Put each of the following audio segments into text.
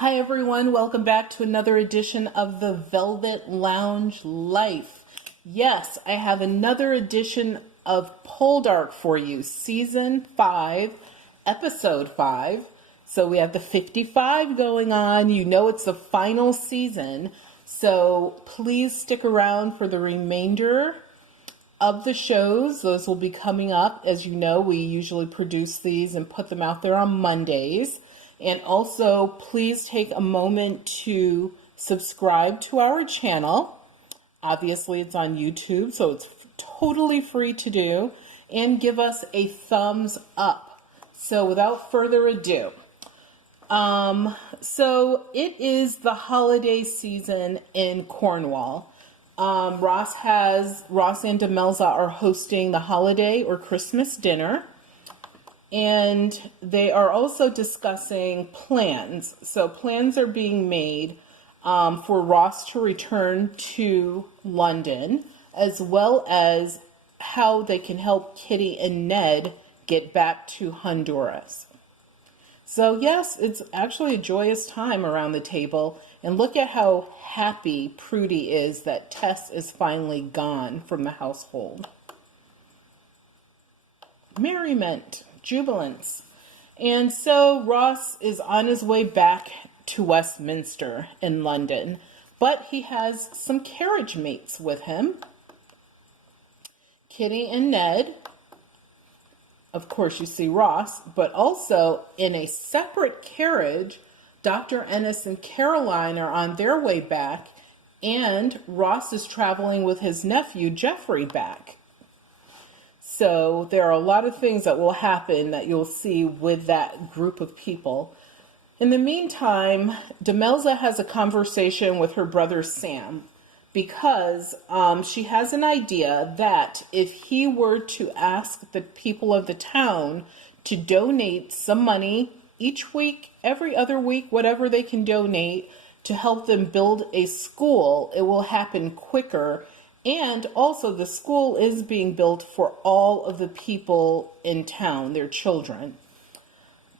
Hi everyone, welcome back to another edition of the Velvet Lounge Life. Yes, I have another edition of Poldark for you, Season 5, Episode 5. So we have the 55 going on. You know it's the final season, so please stick around for the remainder of the shows. Those will be coming up. As you know, we usually produce these and put them out there on Mondays. And also, please take a moment to subscribe to our channel. Obviously, it's on YouTube, so it's totally free to do. And give us a thumbs up. So without further ado, so it is the holiday season in Cornwall. Ross and Demelza are hosting the holiday or Christmas dinner. And they are also discussing plans. So plans are being made for Ross to return to London, as well as how they can help Kitty and Ned get back to Honduras. So yes, it's actually a joyous time around the table. And look at how happy Prudy is that Tess is finally gone from the household. Merriment. Jubilance. And so Ross is on his way back to Westminster in London, but he has some carriage mates with him. Kitty and Ned. Of course, you see Ross, but also in a separate carriage, Dr. Ennis and Caroline are on their way back, and Ross is traveling with his nephew, Jeffrey, back. So there are a lot of things that will happen that you'll see with that group of people. In the meantime, Demelza has a conversation with her brother Sam because she has an idea that if he were to ask the people of the town to donate some money each week, every other week, whatever they can donate to help them build a school, it will happen quicker. And also the school is being built for all of the people in town, their children.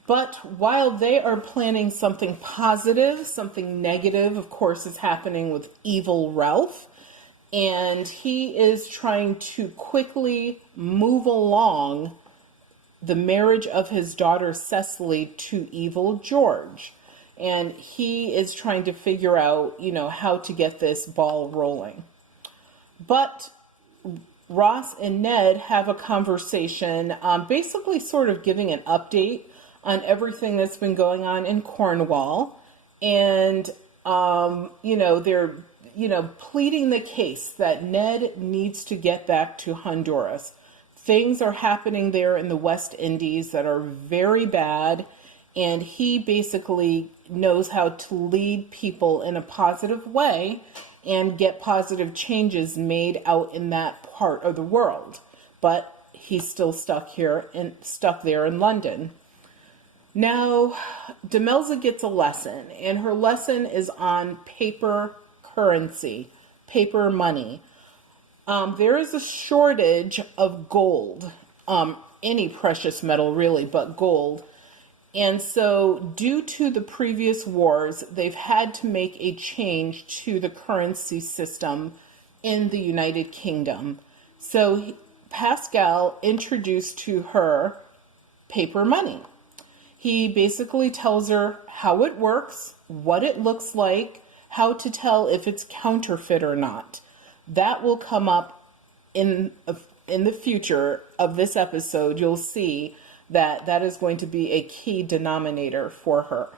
But while they are planning something positive, something negative, of course, is happening with Evil Ralph. And he is trying to quickly move along the marriage of his daughter Cecily to Evil George. And he is trying to figure out, how to get this ball rolling. But Ross and Ned have a conversation, basically sort of giving an update on everything that's been going on in Cornwall. And, they're, pleading the case that Ned needs to get back to Honduras. Things are happening there in the West Indies that are very bad. And he basically knows how to lead people in a positive way and get positive changes made out in that part of the world. But he's still stuck there in London. Now, Demelza gets a lesson, and her lesson is on paper currency, paper money. There is a shortage of gold, any precious metal really, but gold. And so due to the previous wars, they've had to make a change to the currency system in the United Kingdom. So Pascal introduced to her paper money. He basically tells her how it works, what it looks like, how to tell if it's counterfeit or not. That will come up in the future of this episode. You'll see that is going to be a key denominator for her.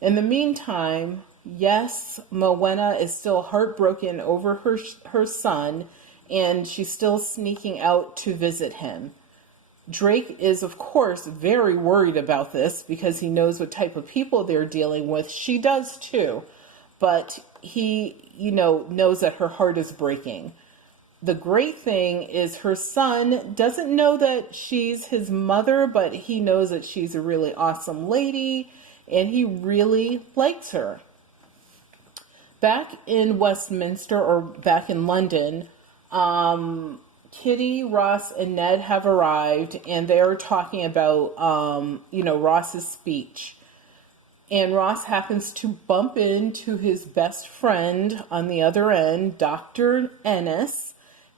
In the meantime, yes, Mowena is still heartbroken over her son, and she's still sneaking out to visit him. Drake is, of course, very worried about this because he knows what type of people they're dealing with. She does too, but he, knows that her heart is breaking. The great thing is her son doesn't know that she's his mother, but he knows that she's a really awesome lady, and he really likes her. Back in Westminster, or back in London, Kitty, Ross, and Ned have arrived, and they're talking about, Ross's speech. And Ross happens to bump into his best friend on the other end, Dr. Ennis.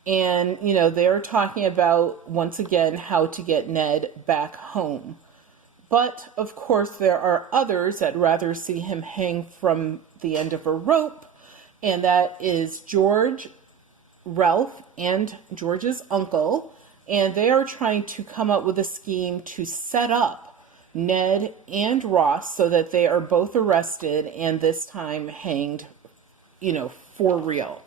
And, they're talking about, once again, how to get Ned back home. But, of course, there are others that rather see him hang from the end of a rope. And that is George, Ralph, and George's uncle. And they are trying to come up with a scheme to set up Ned and Ross so that they are both arrested and this time hanged, for real.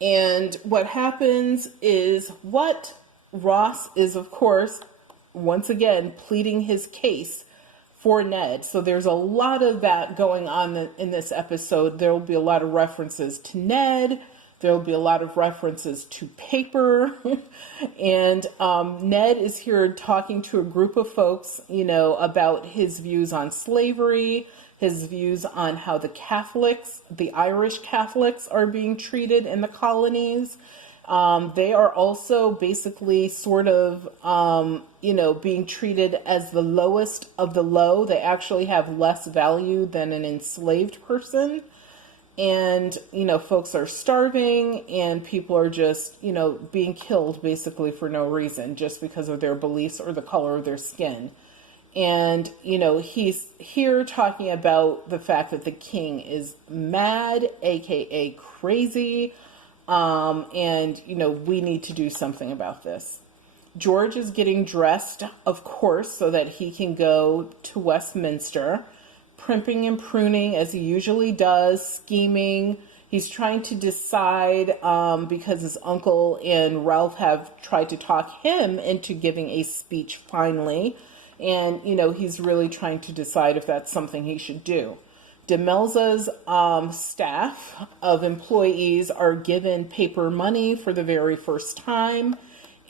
And what happens is Ross is, of course, once again, pleading his case for Ned. So there's a lot of that going on in this episode. There will be a lot of references to Ned. There will be a lot of references to paper. And Ned is here talking to a group of folks, about his views on slavery, his views on how the Irish Catholics are being treated in the colonies. They are also basically sort of, being treated as the lowest of the low. They actually have less value than an enslaved person. And, folks are starving and people are just, being killed basically for no reason, just because of their beliefs or the color of their skin. And, he's here talking about the fact that the king is mad, aka crazy. And, we need to do something about this. George is getting dressed, of course, so that he can go to Westminster, primping and pruning as he usually does, scheming. He's trying to decide, because his uncle and Ralph have tried to talk him into giving a speech finally. And, he's really trying to decide if that's something he should do. Demelza's staff of employees are given paper money for the very first time.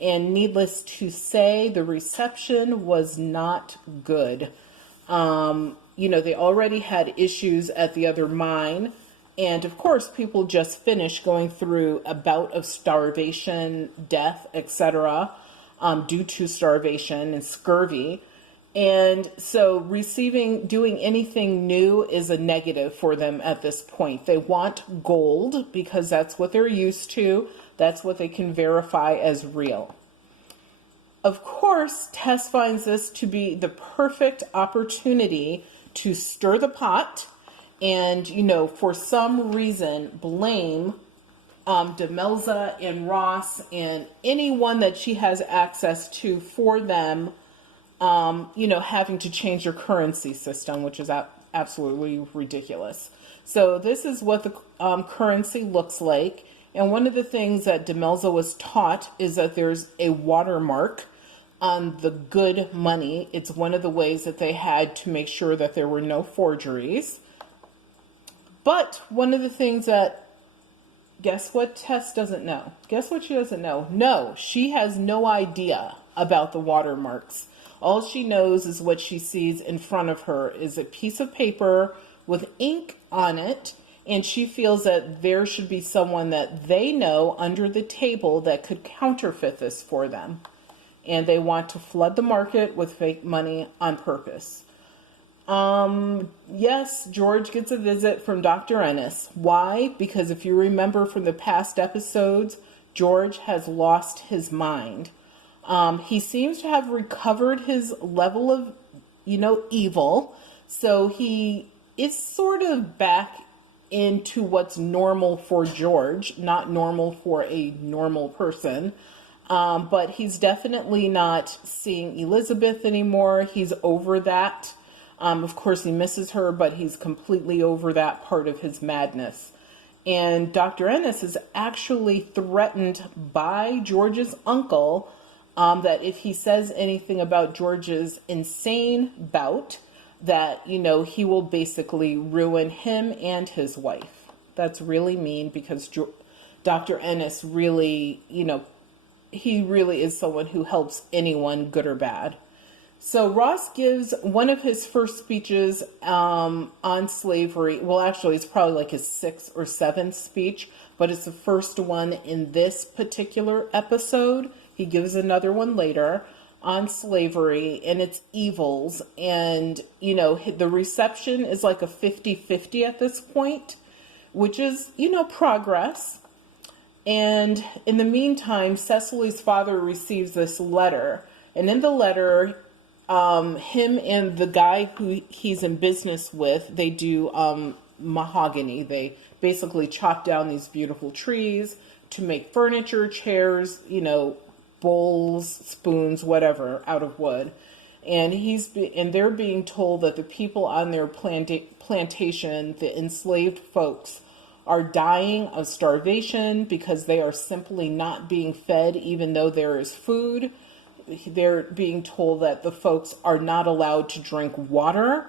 And needless to say, the reception was not good. They already had issues at the other mine. And of course, people just finished going through a bout of starvation, death, etc., due to starvation and scurvy. And so doing anything new is a negative for them at this point. They want gold because that's what they're used to. That's what they can verify as real. Of course, Tess finds this to be the perfect opportunity to stir the pot and, for some reason, blame Demelza and Ross and anyone that she has access to for them, having to change their currency system, which is absolutely ridiculous. So this is what the currency looks like. And one of the things that Demelza was taught is that there's a watermark on the good money. It's one of the ways that they had to make sure that there were no forgeries. But one of the things that, guess what Tess doesn't know? Guess what she doesn't know? No, she has no idea about the watermarks. All she knows is what she sees in front of her is a piece of paper with ink on it. And she feels that there should be someone that they know under the table that could counterfeit this for them. And they want to flood the market with fake money on purpose. Yes, George gets a visit from Dr. Ennis. Why? Because if you remember from the past episodes, George has lost his mind. He seems to have recovered his level of, evil. So he is sort of back into what's normal for George, not normal for a normal person. But he's definitely not seeing Elizabeth anymore. He's over that. Of course, he misses her, but he's completely over that part of his madness. And Dr. Ennis is actually threatened by George's uncle that if he says anything about George's insane bout, that, he will basically ruin him and his wife. That's really mean because Dr. Ennis really, he really is someone who helps anyone, good or bad. So Ross gives one of his first speeches on slavery. Well, actually, it's probably like his 6th or 7th speech, but it's the first one in this particular episode. He gives another one later. on slavery and its evils. And, you know, the reception is like a 50-50 at this point, which is, you know, progress. And in the meantime, Cecily's father receives this letter. And in the letter, him and the guy who he's in business with, they do mahogany. They basically chop down these beautiful trees to make furniture, chairs, you know, bowls, spoons, whatever, out of wood. And they're being told that the people on their plantation, the enslaved folks, are dying of starvation because they are simply not being fed even though there is food. They're being told that the folks are not allowed to drink water,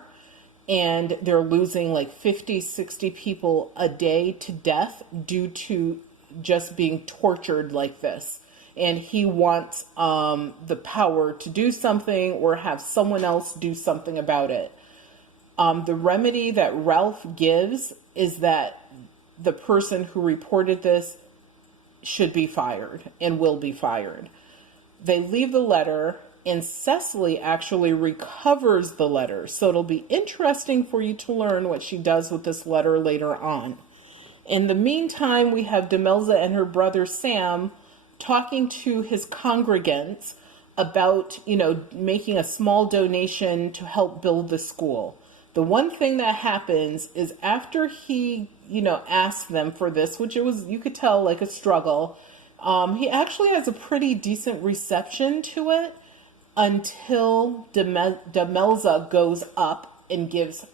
and they're losing like 50, 60 people a day to death due to just being tortured like this. And he wants the power to do something or have someone else do something about it. The remedy that Ralph gives is that the person who reported this should be fired and will be fired. They leave the letter, and Cecily actually recovers the letter. So it'll be interesting for you to learn what she does with this letter later on. In the meantime, we have Demelza and her brother Sam talking to his congregants about, you know, making a small donation to help build the school. The one thing that happens is after he, you know, asks them for this, which it was, you could tell, like a struggle, he actually has a pretty decent reception to it until Demelza goes up and gives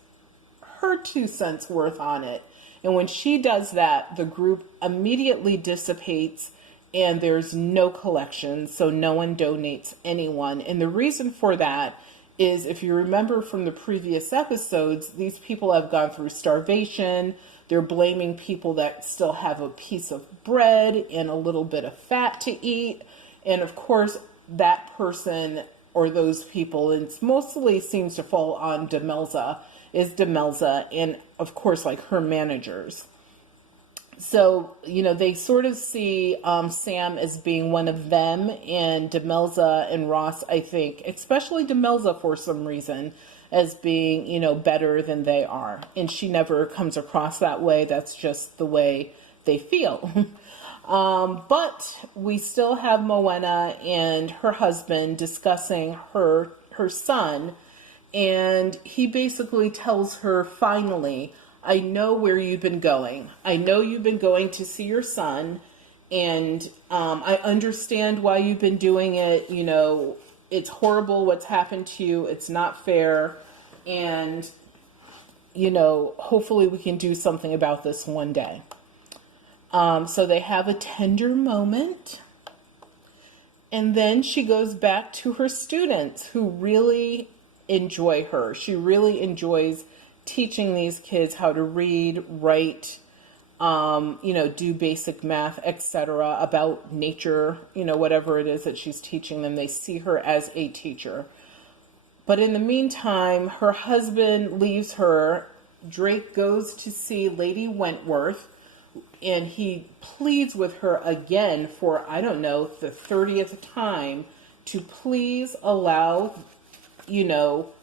her 2 cents worth on it. And when she does that, the group immediately dissipates and there's no collection, so no one donates anyone. And the reason for that is, if you remember from the previous episodes, these people have gone through starvation. They're blaming people that still have a piece of bread and a little bit of fat to eat. And of course, that person or those people, and it mostly seems to fall on Demelza, is Demelza and of course like her managers. So, you know, they sort of see Sam as being one of them, and Demelza and Ross, I think, especially Demelza for some reason, as being, you know, better than they are. And she never comes across that way. That's just the way they feel. But we still have Mowena and her husband discussing her son, and he basically tells her, finally, I know where you've been going. I know you've been going to see your son, and I understand why you've been doing it. You know, it's horrible what's happened to you. It's not fair. And, you know, hopefully we can do something about this one day. So they have a tender moment. And then she goes back to her students who really enjoy her. She really enjoys teaching these kids how to read, write, you know, do basic math, etc., about nature, you know, whatever it is that she's teaching them. They see her as a teacher. But in the meantime, her husband leaves her. Drake goes to see Lady Wentworth, and he pleads with her again for, I don't know, the 30th time to please allow, you know,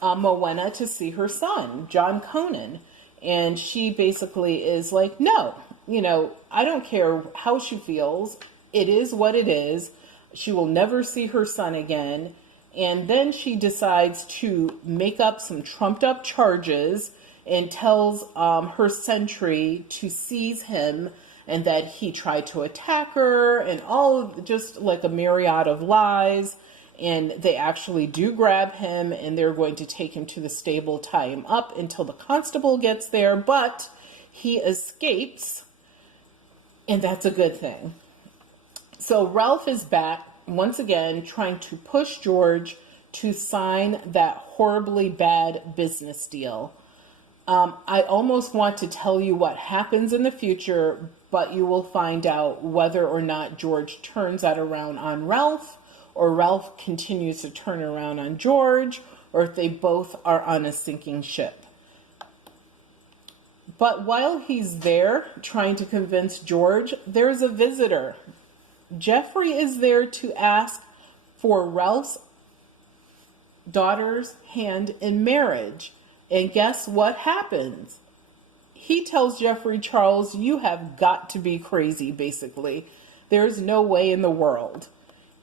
Mowena to see her son, John Conan. And she basically is like, no, you know, I don't care how she feels. It is what it is. She will never see her son again. And then she decides to make up some trumped up charges and tells her sentry to seize him and that he tried to attack her and all just like a myriad of lies. And they actually do grab him, and they're going to take him to the stable, tie him up until the constable gets there. But he escapes, and that's a good thing. So Ralph is back once again trying to push George to sign that horribly bad business deal. I almost want to tell you what happens in the future, but you will find out whether or not George turns that around on Ralph, or Ralph continues to turn around on George, or if they both are on a sinking ship. But while he's there trying to convince George, there's a visitor. Jeffrey is there to ask for Ralph's daughter's hand in marriage. And guess what happens? He tells Jeffrey Charles, you have got to be crazy, basically. There's no way in the world.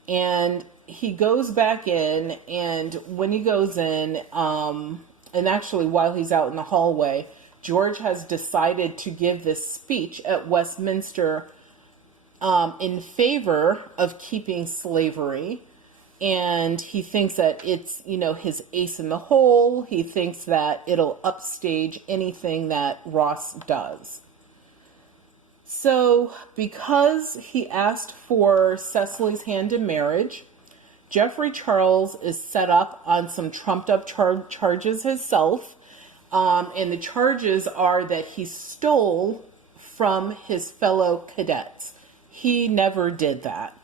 And he goes back in, and when he goes in, and actually while he's out in the hallway, George has decided to give this speech at Westminster in favor of keeping slavery. And he thinks that it's, his ace in the hole. He thinks that it'll upstage anything that Ross does. So because he asked for Cecily's hand in marriage, Jeffrey Charles is set up on some trumped up charges himself. And the charges are that he stole from his fellow cadets. He never did that.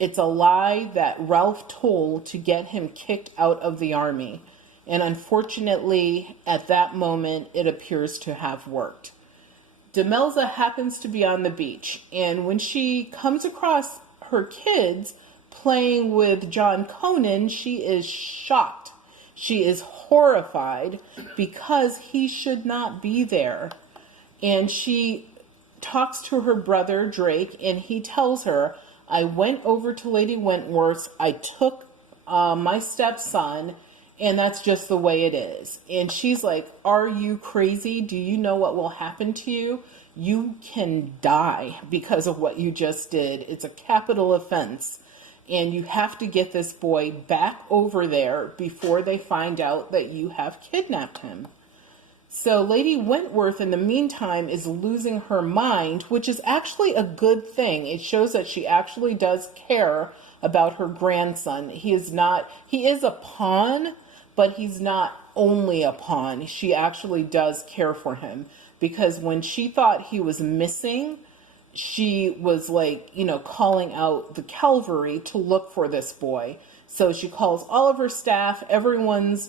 It's a lie that Ralph told to get him kicked out of the army. And unfortunately, at that moment, it appears to have worked. Demelza happens to be on the beach. And when she comes across her kids playing with John Conan, she is shocked. She is horrified because he should not be there. And she talks to her brother, Drake, and he tells her, I went over to Lady Wentworth's, I took my stepson, and that's just the way it is. And she's like, are you crazy? Do you know what will happen to you? You can die because of what you just did. It's a capital offense. And you have to get this boy back over there before they find out that you have kidnapped him. So Lady Wentworth, in the meantime, is losing her mind, which is actually a good thing. It shows that she actually does care about her grandson. He is a pawn, but he's not only a pawn. She actually does care for him, because when she thought he was missing, she was calling out the cavalry to look for this boy. So she calls all of her staff. Everyone's,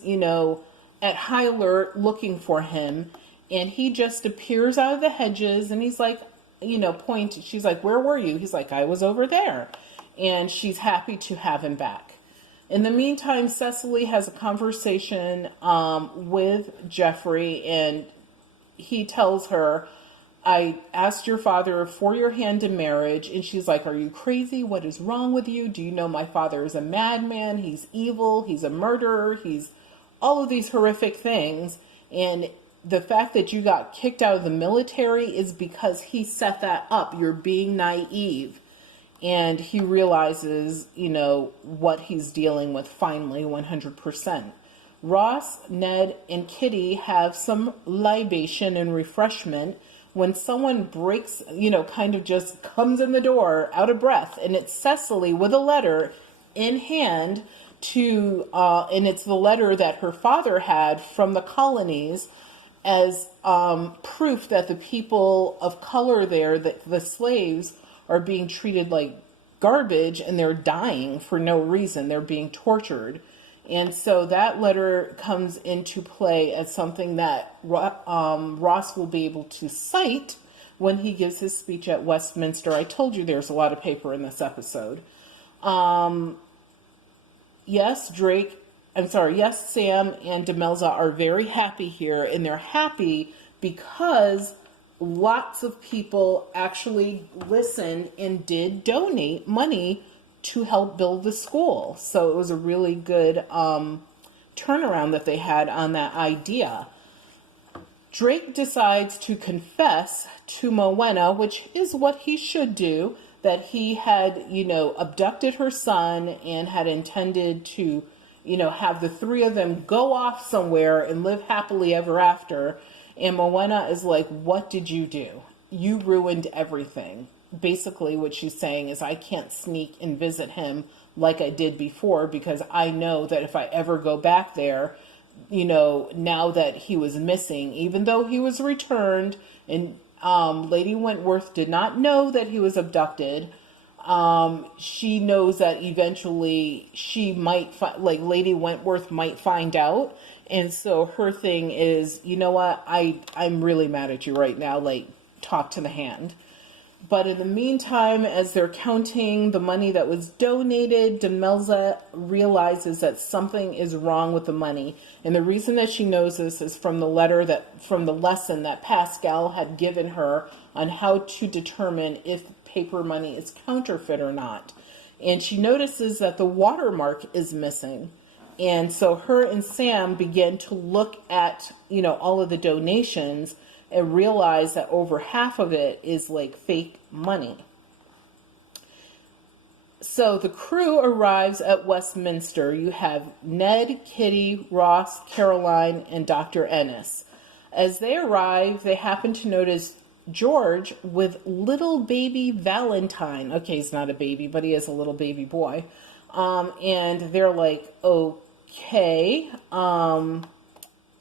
at high alert looking for him. And he just appears out of the hedges, and he's like, she's like, where were you? He's like, I was over there. And she's happy to have him back. In the meantime, Cecily has a conversation with Jeffrey, and he tells her, I asked your father for your hand in marriage. And she's like, are you crazy? What is wrong with you? Do you know my father is a madman? He's evil. He's a murderer. He's all of these horrific things. And the fact that you got kicked out of the military is because he set that up. You're being naive. And he realizes, what he's dealing with finally 100%. Ross, Ned, and Kitty have some libation and refreshment when someone breaks, kind of just comes in the door out of breath. And it's Cecily with a letter in hand and it's the letter that her father had from the colonies as proof that the people of color there, the slaves, are being treated like garbage, and they're dying for no reason. They're being tortured. And so that letter comes into play as something that Ross will be able to cite when he gives his speech at Westminster. I told you there's a lot of paper in this episode. Yes, Sam and Demelza are very happy here, and they're happy because lots of people actually listened and did donate money to help build the school. So it was a really good turnaround that they had on that idea. Drake decides to confess to Mowena, which is what he should do, that he had, abducted her son and had intended to, have the three of them go off somewhere and live happily ever after. And Mowena is like, what did you do? You ruined everything. Basically what she's saying is, I can't sneak and visit him like I did before, because I know that if I ever go back there, now that he was missing, even though he was returned, and Lady Wentworth did not know that he was abducted. She knows that eventually she might, Lady Wentworth might find out. And so her thing is, you know what, I'm really mad at you right now. Talk to the hand. But in the meantime, as they're counting the money that was donated, Demelza realizes that something is wrong with the money. And the reason that she knows this is from the lesson that Pascal had given her on how to determine if paper money is counterfeit or not. And she notices that the watermark is missing. And so her and Sam begin to look at, all of the donations and realize that over half of it is like fake money. So the crew arrives at Westminster. You have Ned, Kitty, Ross, Caroline, and Dr. Ennis. As they arrive, they happen to notice George with little baby Valentine. Okay, he's not a baby, but he is a little baby boy. And they're like, okay,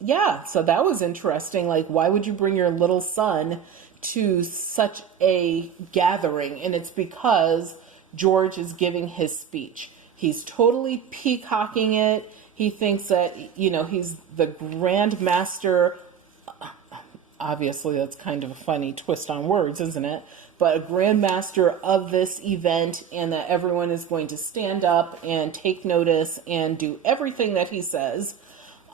yeah, so that was interesting. Like, why would you bring your little son to such a gathering? And it's because George is giving his speech. He's totally peacocking it. He thinks that, he's the grand master. Obviously, that's kind of a funny twist on words, isn't it? But a grand master of this event, and that everyone is going to stand up and take notice and do everything that he says.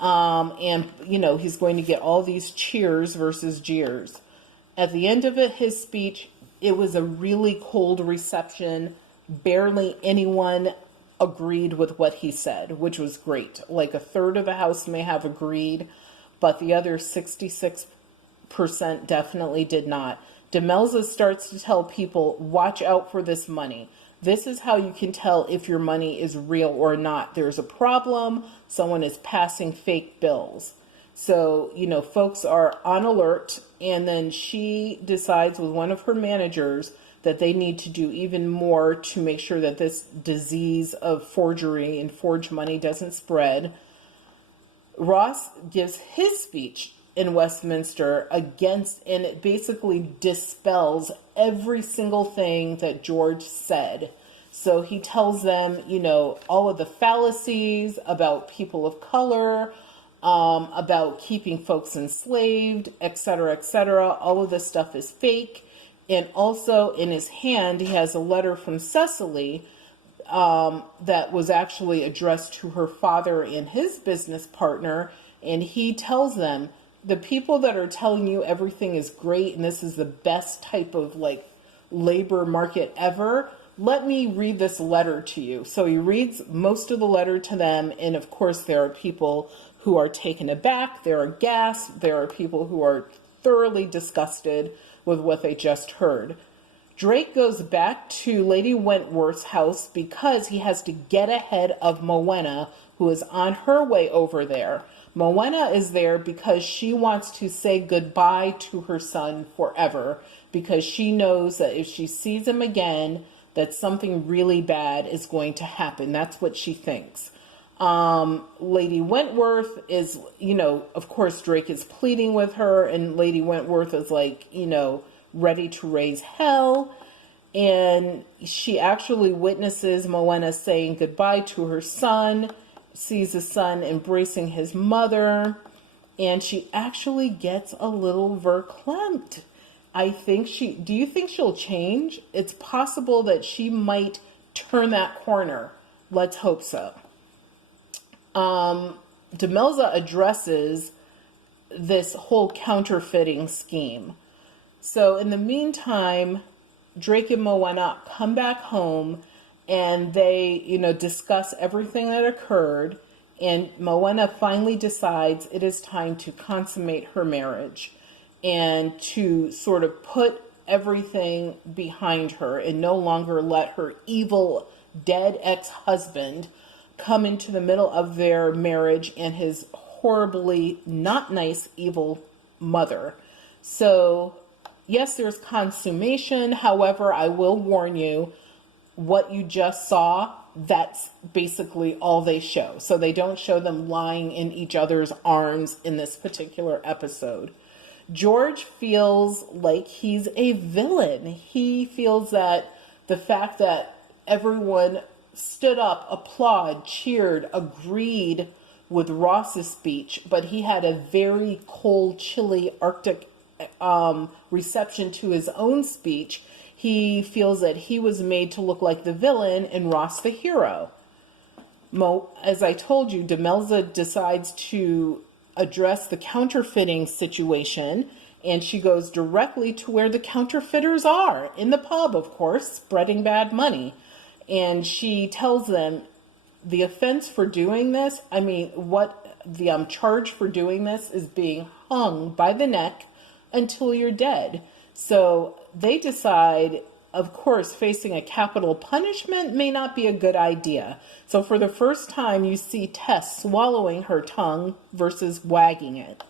And he's going to get all these cheers versus jeers. At the end of it, his speech, it was a really cold reception. Barely anyone agreed with what he said, which was great. Like a third of the House may have agreed, but the other 66% definitely did not. Demelza starts to tell people, watch out for this money. This is how you can tell if your money is real or not. There's a problem. Someone is passing fake bills. So, folks are on alert. And then she decides with one of her managers that they need to do even more to make sure that this disease of forgery and forged money doesn't spread. Ross gives his speech in Westminster against, and it basically dispels every single thing that George said. So he tells them, all of the fallacies about people of color, about keeping folks enslaved, etc., etc. All of this stuff is fake. And also in his hand, he has a letter from Cecily that was actually addressed to her father and his business partner. And he tells them, the people that are telling you everything is great and this is the best type of labor market ever, let me read this letter to you. So he reads most of the letter to them. And of course, there are people who are taken aback. There are gasps. There are people who are thoroughly disgusted with what they just heard. Drake goes back to Lady Wentworth's house because he has to get ahead of Mowena, who is on her way over there. Mowena is there because she wants to say goodbye to her son forever, because she knows that if she sees him again, that something really bad is going to happen. That's what she thinks. Lady Wentworth is, of course, Drake is pleading with her, and Lady Wentworth is ready to raise hell. And she actually witnesses Mowena saying goodbye to her son, sees the son embracing his mother, and she actually gets a little verklempt. Do you think she'll change? It's possible that she might turn that corner. Let's hope so. Demelza addresses this whole counterfeiting scheme. So in the meantime, Drake and Mowena come back home and they, discuss everything that occurred. And Mowena finally decides it is time to consummate her marriage and to sort of put everything behind her and no longer let her evil, dead ex-husband come into the middle of their marriage and his horribly not nice, evil mother. So, yes, there's consummation. However, I will warn you, what you just saw, that's basically all they show. So they don't show them lying in each other's arms in this particular episode. George feels like he's a villain. He feels that the fact that everyone stood up, applauded, cheered, agreed with Ross's speech, but he had a very cold, chilly, Arctic reception to his own speech. he feels that he was made to look like the villain and Ross the hero. As I told you, Demelza decides to address the counterfeiting situation, and she goes directly to where the counterfeiters are, in the pub, of course, spreading bad money. And she tells them the offense for doing this, what the charge for doing this is being hung by the neck until you're dead. So they decide, of course, facing a capital punishment may not be a good idea. So for the first time, you see Tess swallowing her tongue versus wagging it.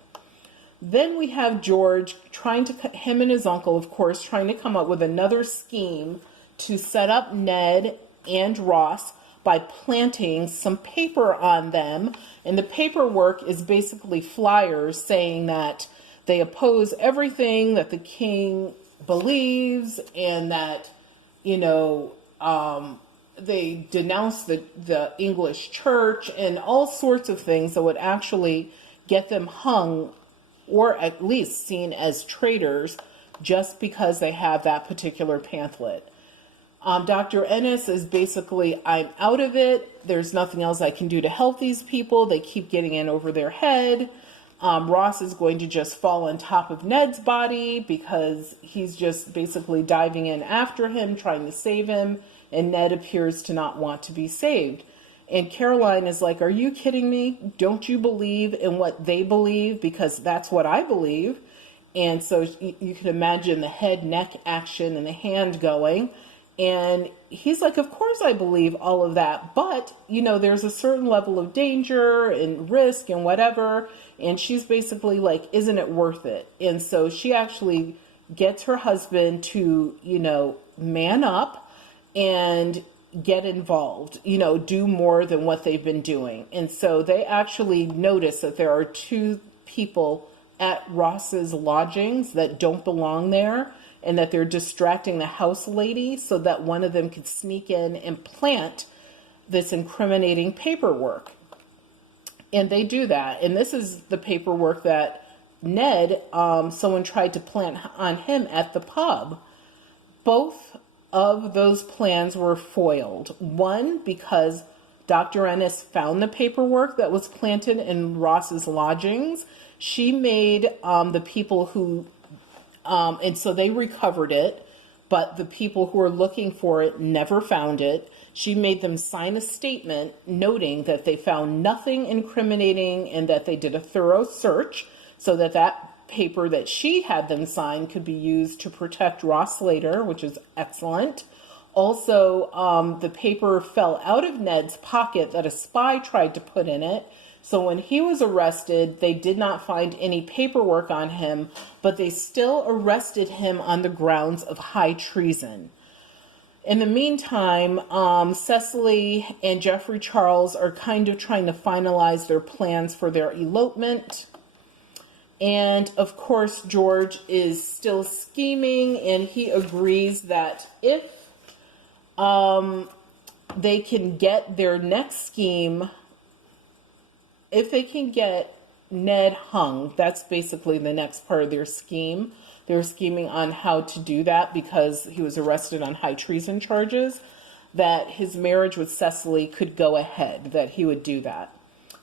Then we have George him and his uncle, of course, trying to come up with another scheme to set up Ned and Ross by planting some paper on them. And the paperwork is basically flyers saying that they oppose everything that the king believes, and that, they denounce the English church and all sorts of things that would actually get them hung, or at least seen as traitors, just because they have that particular pamphlet. Dr. Ennis is basically, I'm out of it. There's nothing else I can do to help these people. They keep getting in over their head. Ross is going to just fall on top of Ned's body because he's just basically diving in after him, trying to save him, and Ned appears to not want to be saved. And Caroline is like, are you kidding me? Don't you believe in what they believe? Because that's what I believe. And so you can imagine the head, neck action and the hand going. And he's like, of course I believe all of that, but, there's a certain level of danger and risk and whatever. And she's basically like, isn't it worth it? And so she actually gets her husband to, man up and get involved, do more than what they've been doing. And so they actually notice that there are two people at Ross's lodgings that don't belong there, and that they're distracting the house lady so that one of them could sneak in and plant this incriminating paperwork. And they do that. And this is the paperwork that Ned, someone tried to plant on him at the pub. Both of those plans were foiled. One, because Dr. Ennis found the paperwork that was planted in Ross's lodgings. She made the people who and so they recovered it, but the people who were looking for it never found it. She made them sign a statement noting that they found nothing incriminating and that they did a thorough search, so that that paper that she had them sign could be used to protect Ross later, which is excellent. Also, the paper fell out of Ned's pocket that a spy tried to put in it. So when he was arrested, they did not find any paperwork on him, but they still arrested him on the grounds of high treason. In the meantime, Cecily and Jeffrey Charles are kind of trying to finalize their plans for their elopement. And of course, George is still scheming, and he agrees that if they can get their next scheme, if they can get Ned hung, that's basically the next part of their scheme. They're scheming on how to do that because he was arrested on high treason charges, that his marriage with Cecily could go ahead, that he would do that.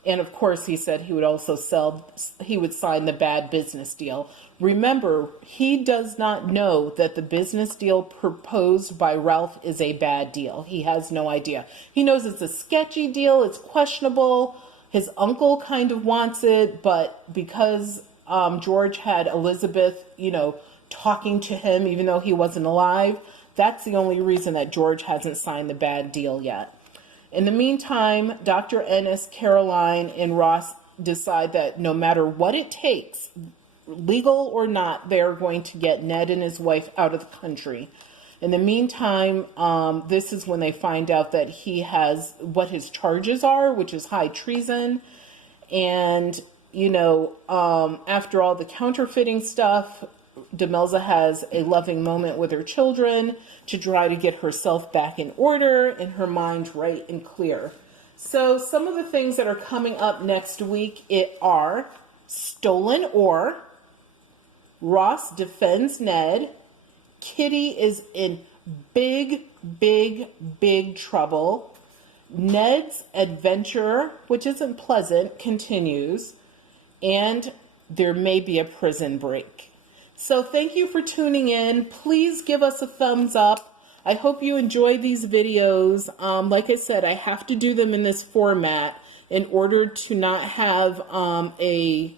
And of course, he said he would also sign the bad business deal. Remember, he does not know that the business deal proposed by Ralph is a bad deal. He has no idea. He knows it's a sketchy deal, it's questionable. His uncle kind of wants it, but because George had Elizabeth, talking to him, even though he wasn't alive, that's the only reason that George hasn't signed the bad deal yet. In the meantime, Dr. Ennis, Caroline, and Ross decide that no matter what it takes, legal or not, they're going to get Ned and his wife out of the country. In the meantime, this is when they find out that he has what his charges are, which is high treason. And, after all the counterfeiting stuff, Demelza has a loving moment with her children to try to get herself back in order and her mind right and clear. So some of the things that are coming up next week are stolen ore, Ross defends Ned, Kitty is in big, big, big trouble. Ned's adventure, which isn't pleasant, continues. And there may be a prison break. So thank you for tuning in. Please give us a thumbs up. I hope you enjoy these videos. Like I said, I have to do them in this format in order to not have a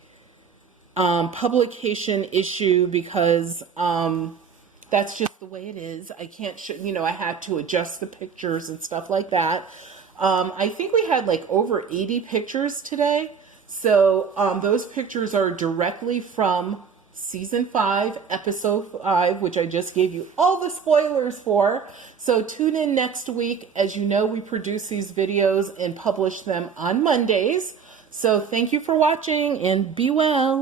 publication issue, because that's just the way it is. I can't show, you know, I had to adjust the pictures and stuff like that. I think we had like over 80 pictures today. So those pictures are directly from Season 5, Episode 5, which I just gave you all the spoilers for. So tune in next week. As you know, we produce these videos and publish them on Mondays. So thank you for watching and be well.